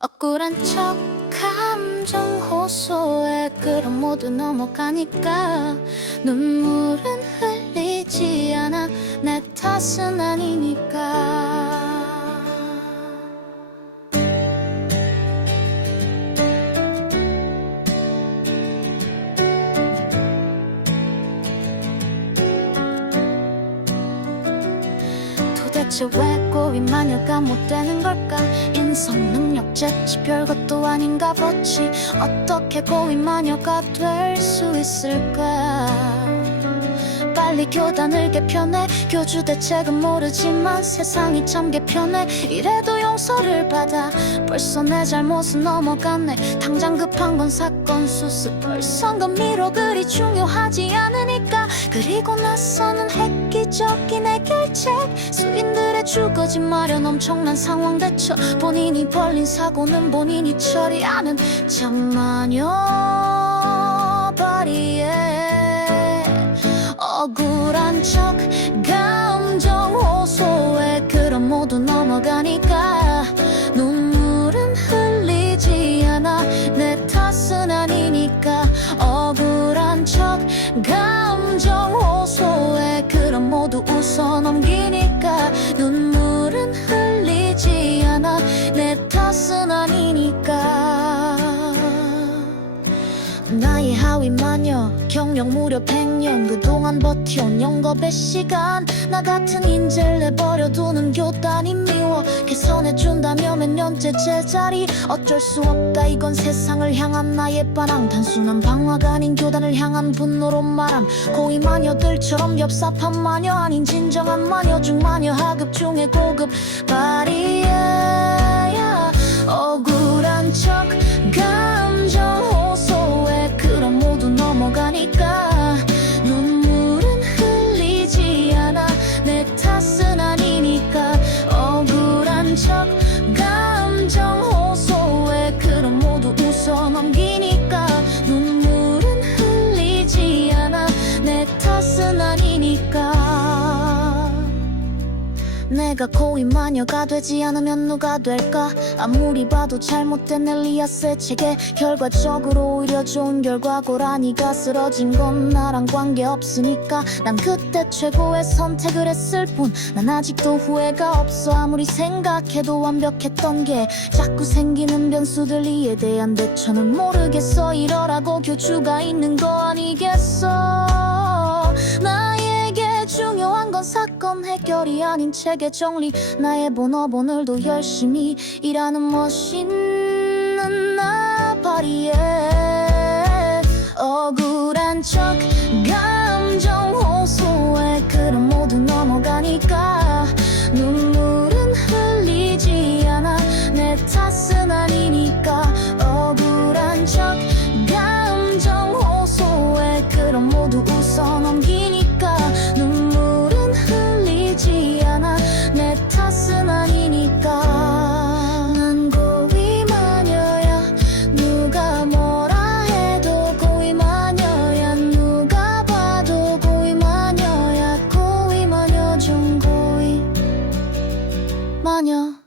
억울한 척 감정 호소에 그럼 모두 넘어가니까 눈물은 흘리지 않아 내 탓은 아니니까. 도대체 왜 마녀가 못 되는 걸까? 인성 능 력 재치 별것도 아닌가 보지. 어떻게 꼬위 마녀가 될 수 있을까? 빨리 교단을 개편해. 교주 대책은 모르지만 세상이 참 개편해. 이래도 용서를 받아. 벌써 내 잘못은 넘어갔네. 당장 급한 건 사건 수습. 벌써 건 미로 그리 중요하지 않으니까 그리고 나서는 획기적인 해결책. 수인들의 주거진 마련 엄청난 상황 대처. 본인이 벌린 사고는 본인이 처리하는 참마녀 발이에. 억울한 척 감정 호소에 그럼 모두 넘어가니까 나의 하위 마녀 경력 무려 100년. 그동안 버텨온 영겁의 시간 나 같은 인재를 내버려두는 교단이 미워. 개선해준다며 몇 년째 제자리. 어쩔 수 없다 이건 세상을 향한 나의 반항 단순한 방화가 아닌 교단을 향한 분노로 말함. 고위 마녀들처럼 엽삽한 마녀 아닌 진정한 마녀 중 마녀 하급 중에 고급. 바리야 억울한 척 아니니까. 내가 고위 마녀가 되지 않으면 누가 될까? 아무리 봐도 잘못된 엘리아스의 책에 결과적으로 오히려 좋은 결과 고라니가 쓰러진 건 나랑 관계없으니까. 난 그때 최고의 선택을 했을 뿐. 난 아직도 후회가 없어. 아무리 생각해도 완벽했던 게 자꾸 생기는 변수들. 이에 대한 대처는 모르겠어. 이러라고 교주가 있는 거 아니겠어 해결이 아닌 체계 정리. 나의 본업 오늘도 열심히 일하는 멋있는 나 발이에 억울한 척 감정 호소에 그럼 모두 넘어가니까 마녀.